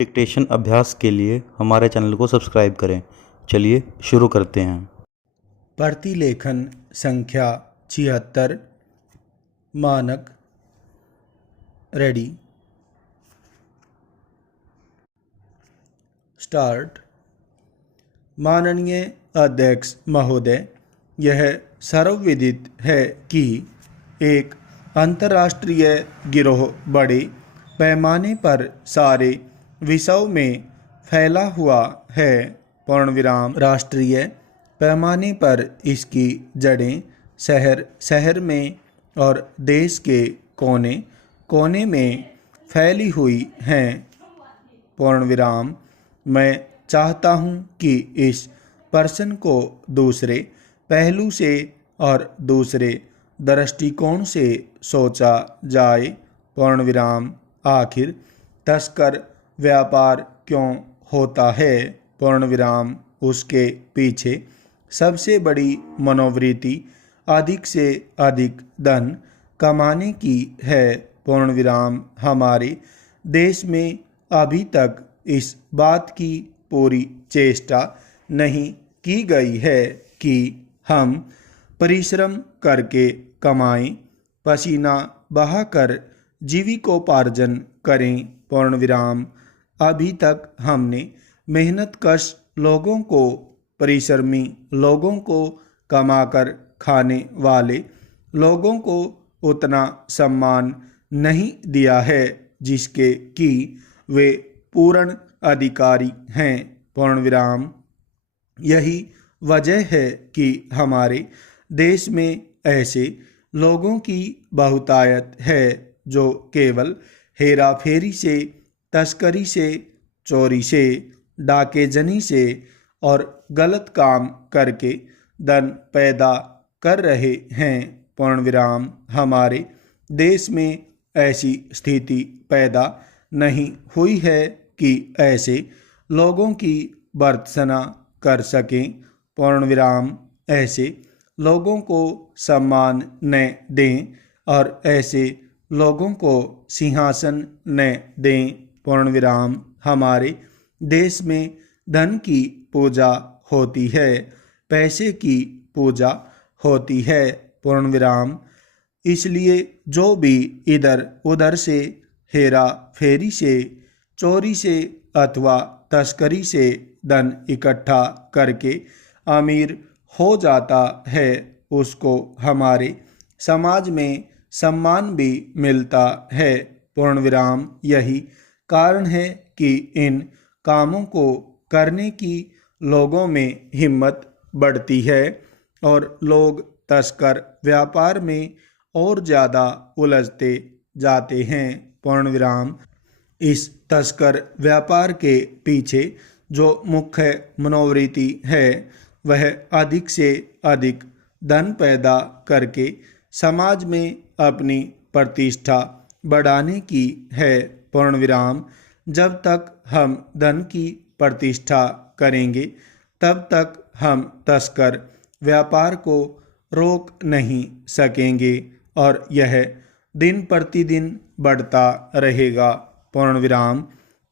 Dictation अभ्यास के लिए हमारे चैनल को सब्सक्राइब करें। चलिए शुरू करते हैं। प्रतिलेखन संख्या 76। मानक। रेडी। स्टार्ट। माननीय अध्यक्ष महोदय, यह सर्वविदित है कि एक अंतर्राष्ट्रीय गिरोह बड़े पैमाने पर सारे विषयों में फैला हुआ है। पूर्णविराम। राष्ट्रीय पैमाने पर इसकी जड़ें शहर शहर में और देश के कोने कोने में फैली हुई हैं। पूर्णविराम। मैं चाहता हूँ कि इस प्रश्न को दूसरे पहलू से और दूसरे दृष्टिकोण से सोचा जाए। पूर्णविराम। आखिर तस्कर व्यापार क्यों होता है? पूर्णविराम। उसके पीछे सबसे बड़ी मनोवृत्ति अधिक से अधिक धन कमाने की है। पूर्णविराम। हमारे देश में अभी तक इस बात की पूरी चेष्टा नहीं की गई है कि हम परिश्रम करके कमाएं, पसीना बहाकर जीविकोपार्जन करें। पूर्णविराम। अभी तक हमने मेहनतकश लोगों को, परिश्रमी लोगों को, कमाकर खाने वाले लोगों को उतना सम्मान नहीं दिया है जिसके कि वे पूर्ण अधिकारी हैं। पूर्णविराम। यही वजह है कि हमारे देश में ऐसे लोगों की बहुतायत है जो केवल हेराफेरी से, तस्करी से, चोरी से, डाकेजनी से और गलत काम करके धन पैदा कर रहे हैं। पूर्णविराम। हमारे देश में ऐसी स्थिति पैदा नहीं हुई है कि ऐसे लोगों की भर्त्सना कर सकें। पूर्णविराम। ऐसे लोगों को सम्मान न दें और ऐसे लोगों को सिंहासन न दें। पूर्णविराम। हमारे देश में धन की पूजा होती है, पैसे की पूजा होती है। पूर्णविराम। इसलिए जो भी इधर उधर से, हेरा फेरी से, चोरी से अथवा तस्करी से धन इकट्ठा करके अमीर हो जाता है, उसको हमारे समाज में सम्मान भी मिलता है। पूर्णविराम। यही कारण है कि इन कामों को करने की लोगों में हिम्मत बढ़ती है और लोग तस्कर व्यापार में और ज़्यादा उलझते जाते हैं। पूर्णविराम। इस तस्कर व्यापार के पीछे जो मुख्य मनोवृत्ति है वह अधिक से अधिक धन पैदा करके समाज में अपनी प्रतिष्ठा बढ़ाने की है। पूर्णविराम। जब तक हम धन की प्रतिष्ठा करेंगे तब तक हम तस्कर व्यापार को रोक नहीं सकेंगे और यह दिन प्रतिदिन बढ़ता रहेगा। पूर्णविराम।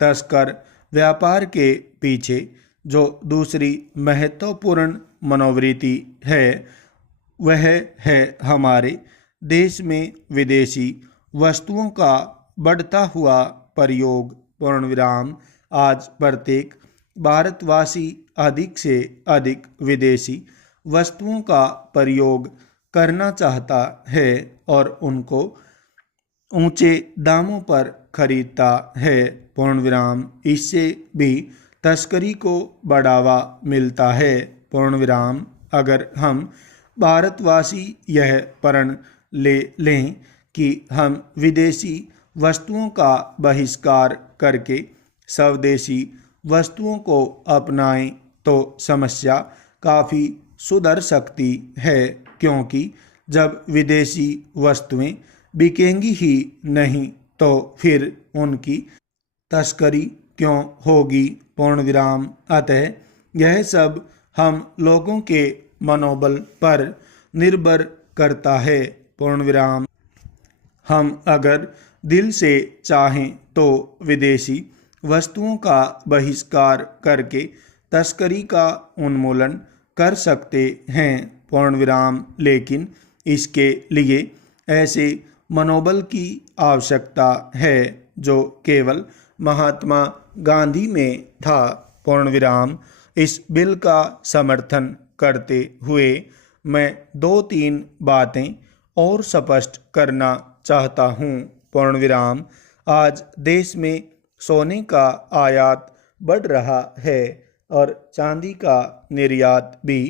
तस्कर व्यापार के पीछे जो दूसरी महत्वपूर्ण मनोवृत्ति है वह है हमारे देश में विदेशी वस्तुओं का बढ़ता हुआ प्रयोग। पूर्णविराम। आज प्रत्येक भारतवासी अधिक से अधिक विदेशी वस्तुओं का प्रयोग करना चाहता है और उनको ऊंचे दामों पर खरीदता है। पूर्णविराम। इससे भी तस्करी को बढ़ावा मिलता है। पूर्णविराम। अगर हम भारतवासी यह प्रण ले लें कि हम विदेशी वस्तुओं का बहिष्कार करके स्वदेशी वस्तुओं को अपनाएं तो समस्या काफ़ी सुधर सकती है, क्योंकि जब विदेशी वस्तुएं बिकेंगी ही नहीं तो फिर उनकी तस्करी क्यों होगी। पूर्णविराम। अतः यह सब हम लोगों के मनोबल पर निर्भर करता है। पूर्णविराम। हम अगर दिल से चाहें तो विदेशी वस्तुओं का बहिष्कार करके तस्करी का उन्मूलन कर सकते हैं पूर्ण विराम। लेकिन इसके लिए ऐसे मनोबल की आवश्यकता है जो केवल महात्मा गांधी में था पूर्ण विराम। इस बिल का समर्थन करते हुए मैं 2-3 बातें और स्पष्ट करना चाहता हूँ पूर्ण विराम। आज देश में सोने का आयात बढ़ रहा है और चांदी का निर्यात भी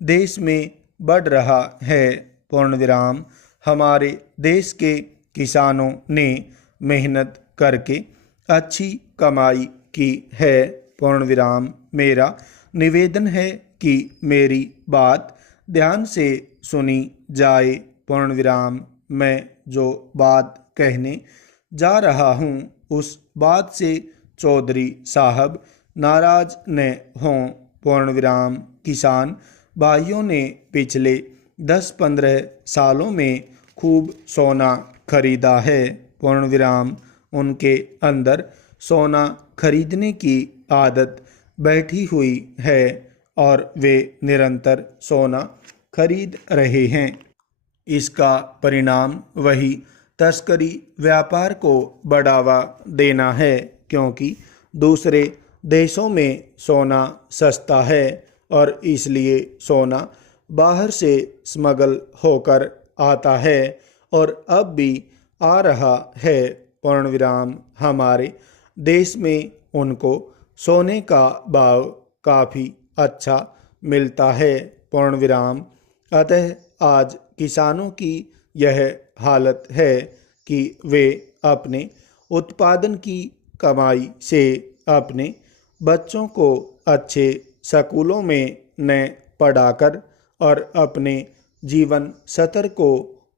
देश में बढ़ रहा है पूर्ण विराम। हमारे देश के किसानों ने मेहनत करके अच्छी कमाई की है पूर्ण विराम। मेरा निवेदन है कि मेरी बात ध्यान से सुनी जाए पूर्ण विराम। मैं जो बात कहने जा रहा हूँ उस बात से चौधरी साहब नाराज न हों पूर्ण विराम। किसान भाइयों ने पिछले 10-15 सालों में खूब सोना खरीदा है पूर्ण विराम। उनके अंदर सोना खरीदने की आदत बैठी हुई है और वे निरंतर सोना खरीद रहे हैं। इसका परिणाम वही तस्करी व्यापार को बढ़ावा देना है क्योंकि दूसरे देशों में सोना सस्ता है और इसलिए सोना बाहर से स्मगल होकर आता है और अब भी आ रहा है पूर्ण विराम। हमारे देश में उनको सोने का भाव काफ़ी अच्छा मिलता है पूर्ण विराम। अतः आज किसानों की यह हालत है कि वे अपने उत्पादन की कमाई से अपने बच्चों को अच्छे स्कूलों में न पढ़ाकर और अपने जीवन स्तर को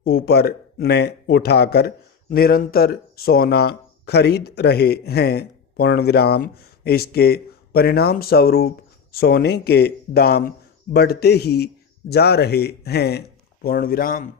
ऊपर न उठाकर निरंतर सोना खरीद रहे हैं पूर्ण विराम। इसके परिणाम स्वरूप सोने के दाम बढ़ते ही जा रहे हैं पूर्ण विराम।